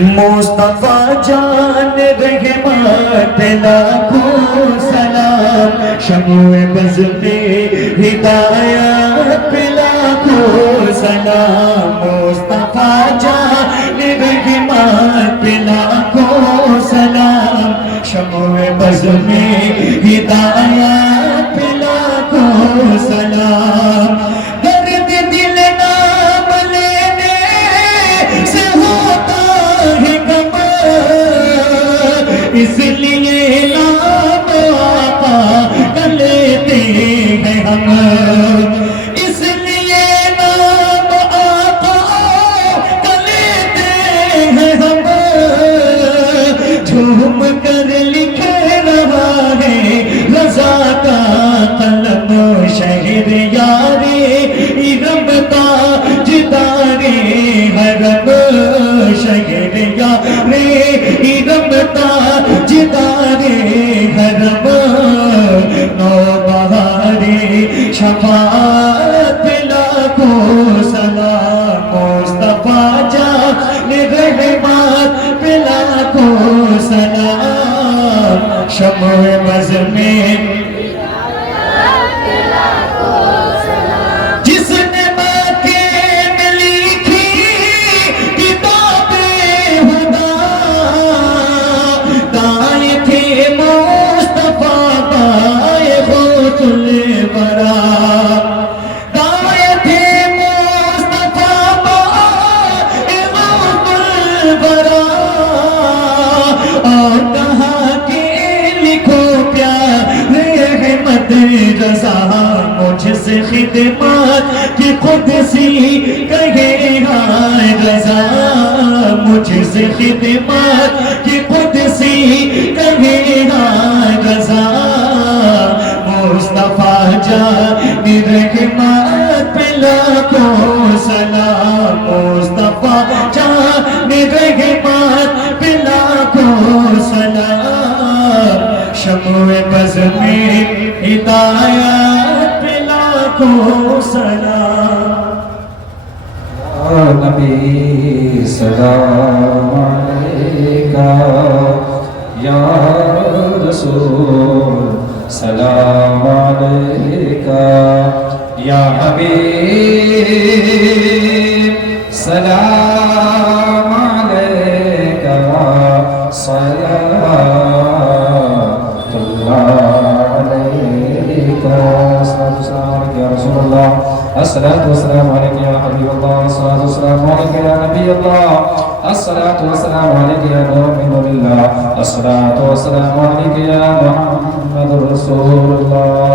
मुस्तफा जान रहमत लाखों सलाम, शम्मे बज़ में हिदायत पे लाखों सलाम। मुस्तफा जान रहमत पे लाखों सलाम, शम्मे बज़ में हिदायत पे लाखों सलाम। दर्द दिल नाम लेने से होता है कम, इसलिए नाम आका का लेते हैं हम, इसलिए नाम आका का लेते हैं हम। झूम कर लिख रहा है रज़ा का कलम, शहर यारे इरम ताजदारे हरम, शहर यारे इरम ताजदारे हरम। नौबहारे शफाअत लाखों सलाम, मुस्तफा जान रहमत पे लाखों सलाम। शम्मे बज़ में जिसने बाके में लिखी किताबें हुदा, दाएं थे मुस्तफा बाएं गौसुल वरा, दाएं थे मुस्तफा बाएं गौसुल वरा। और कहा कि लिखो प्यारे रहमत रज़ा, मुझसे खिदमत की खुद सी कहे हाय रज़ा, मुझसे खिदमत की खुद सी कहे हाय रज़ा। मुस्तफा जान रहमत पे लाखों सलाम, मुस्तफा जान रहमत पे लाखों सलाम। शम्मे बज़ में हिदायत पे लाखों सलाम। या नबी सलाम अलैका, या रसूल सलाम अलैका, या हबीब सलाम अलैका, सलातुल्लाह अलैका। या रसूलल्लाह, अस्सलातु वस्सलामु अलैका या हबीबल्लाह, अस्सलातु वस्सलामु अलैका या नबीयल्लाह, अस्सलातु वस्सलामु अलैका या नूर मिन नूरिल्लाह, अस्सलातु वस्सलामु अलैका या मुहम्मदुर रसूलुल्लाह।